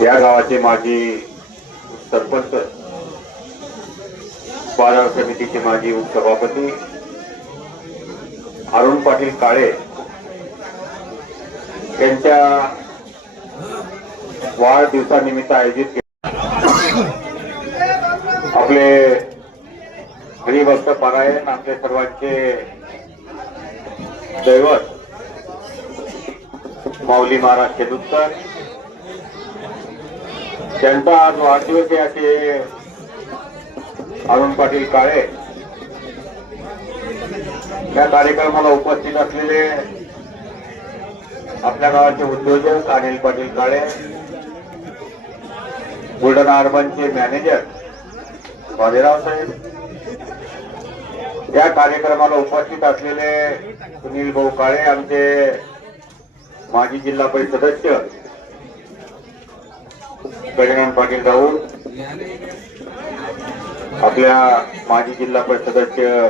या गावाचे माजी सरपंच बाजार समितीचे माजी उपसभापती अरुण पाटील काळे यांच्या वाढदिवसानिमित्त आयोजित केले आपले हरिभक्त पारायण आपले सर्वांचे दैवत माऊली महाराज शेदुत्तर त्यांचा आज वाढदिवस आहे असे अरुण पाटील काळे या कार्यक्रमाला उपस्थित असलेले आपल्या गावाचे उद्योजक अनिल पाटील काळे बुलढाणा अर्बनचे मॅनेजर बाजीराव साहेब या कार्यक्रमाला उपस्थित असलेले सुनील भाऊ काळे आमचे माजी जिल्हा परिषद सदस्य गजानन पाटील राऊत आपल्या माजी जिल्हा परिषद सदस्य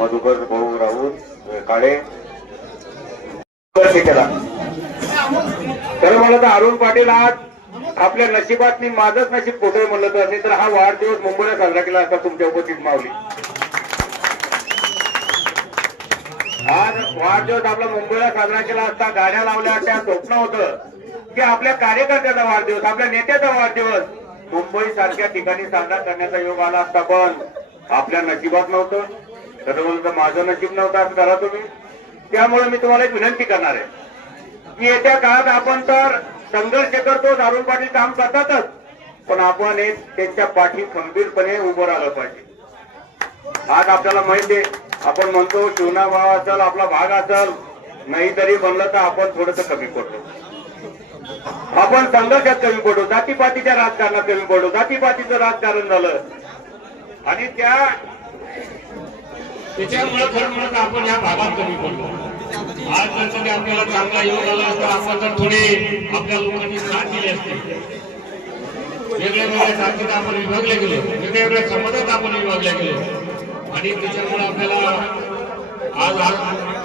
मधुकर भाऊ राऊत काळे. तर खरं म्हणलं तर अरुण पाटील आज आपल्या नशिबात मी माझंच नशीब कुठे म्हणलं तर असेल तर हा वाढदिवस मुंबईला साजरा केला असता तुमच्या उपस्थित मावली आज वाढदिवस आपला मुंबईला साजरा केला असता गाड्या लावल्या त्या स्वप्न होतं. की आपल्या कार्यकर्त्याचा वाढदिवस आपल्या नेत्याचा वाढदिवस. मुंबई सारख्या ठिकाणी साजरा करण्याचा योग आला असता पण आपल्या नशिबात नव्हतं. खरं तर माझं नशीब नव्हतं असं करा तुम्ही. त्यामुळे मी तुम्हाला एक विनंती करणार आहे. की येत्या काळात आपण तर संघर्ष करतो दारुण पाटील काम करतातच. पण आपण एक त्यांच्या पाठी खंबीरपणे उभं राहिलं पाहिजे. आज आपल्याला माहिती आहे आपण म्हणतो शिवना भाव असेल आपला भाग असेल नाही तरी बनलं तर आपण थोडस कमी पडतो आपण संघर्षात कमी पडू जातीपातीच्या राजकारणात कमी पडू जातीपातीचं राजकारण झालं. आणि त्या त्याच्यामुळे खरं म्हणत आपण या भागात कमी पडलो. आज जर कधी आपल्याला चांगला योग आला असता आपण जर थोडे आपल्या लोकांनी साथ दिली असते. वेगळ्या वेगळ्या जातीत आपण विभागले गेलो वेगळ्या वेगळ्या समाजात आपण विभागले गेलो. आणि त्याच्यामुळे आपल्याला आज आज